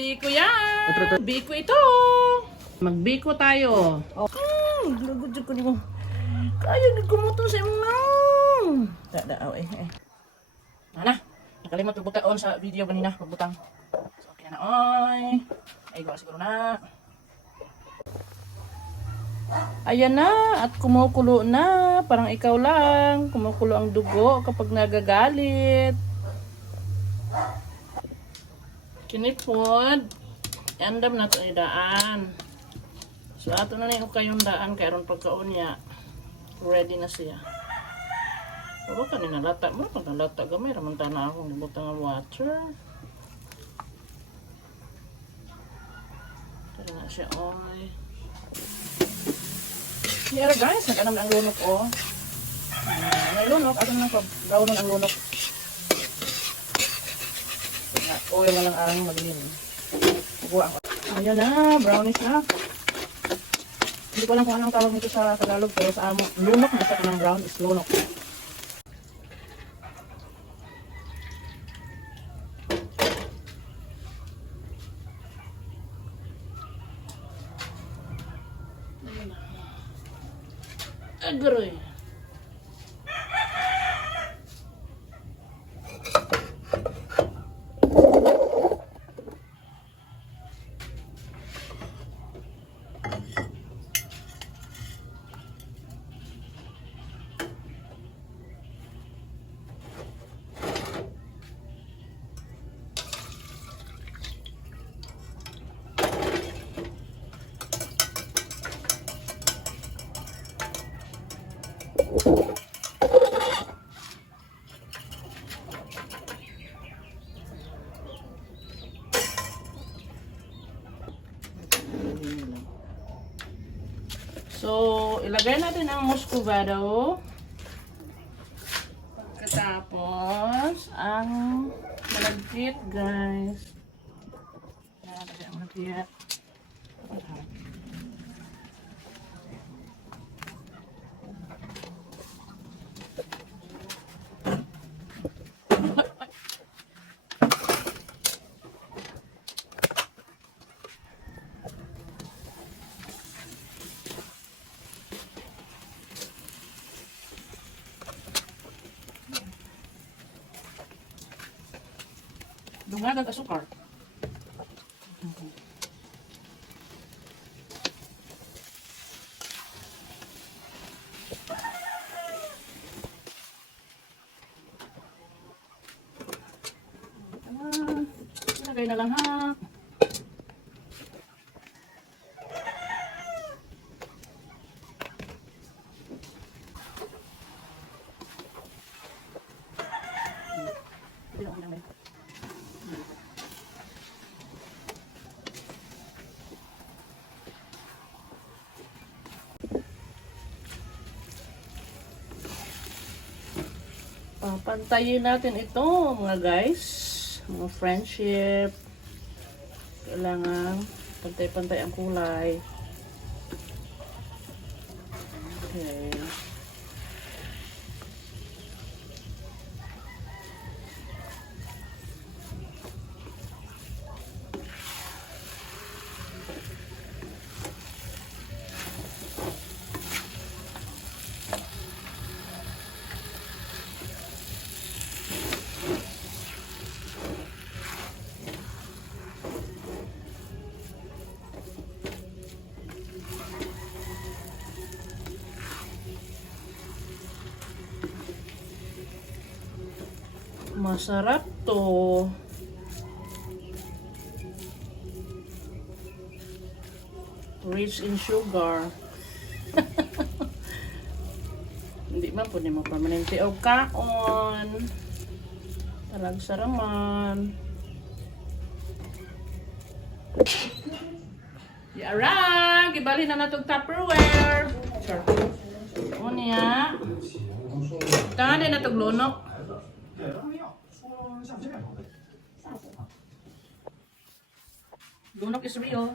Biko yan! Biko ito! Magbiko tayo. Lagod ko nimo. Kaya nagkumoto sa mga. Daaw eh. Mana? Nakalimot ko butaon sa video kanina. Magbutang. So, okay na oy. Ay, gawa siguro na. Ayan na. At kumukulo na. Parang ikaw lang. Kumukulo ang dugo kapag nagagalit. Kinipod. Andam na ito idaan. So ato na yung kayong daan kay aron pagkaon niya. Ready na siya. Pero kanina lata mo, pagkalata gamay ramon tana akong butang ng water. Tara na siya oy. Here guys, nag-anam na ang lunok oh. May lunok, ato nang pag-gawon ang lunok. Oil na lang ang maglin. Buwang. Ayan na, brownish na. Hindi ko alam kung anong tawag nito sa Tagalog, pero sa amo, lunok na sa kanang brown is lunok. Agroy. So, ilagay natin ang muscovado. Pagkatapos, ang malagkit, guys. Yan, lagay ang malagkit. Dungagan ka sukar. Ilagay na lang ha. Pantayin natin ito mga guys, mga friendship. Kailangan pantay-pantay ang kulay. Okay. Masarap to. Rich in sugar. Hindi man po ni mo permanente o kaon. Talagsa raman. Yara! Gibali na natong Tupperware. O niya. Tangan din natong lunok. Lunok is real.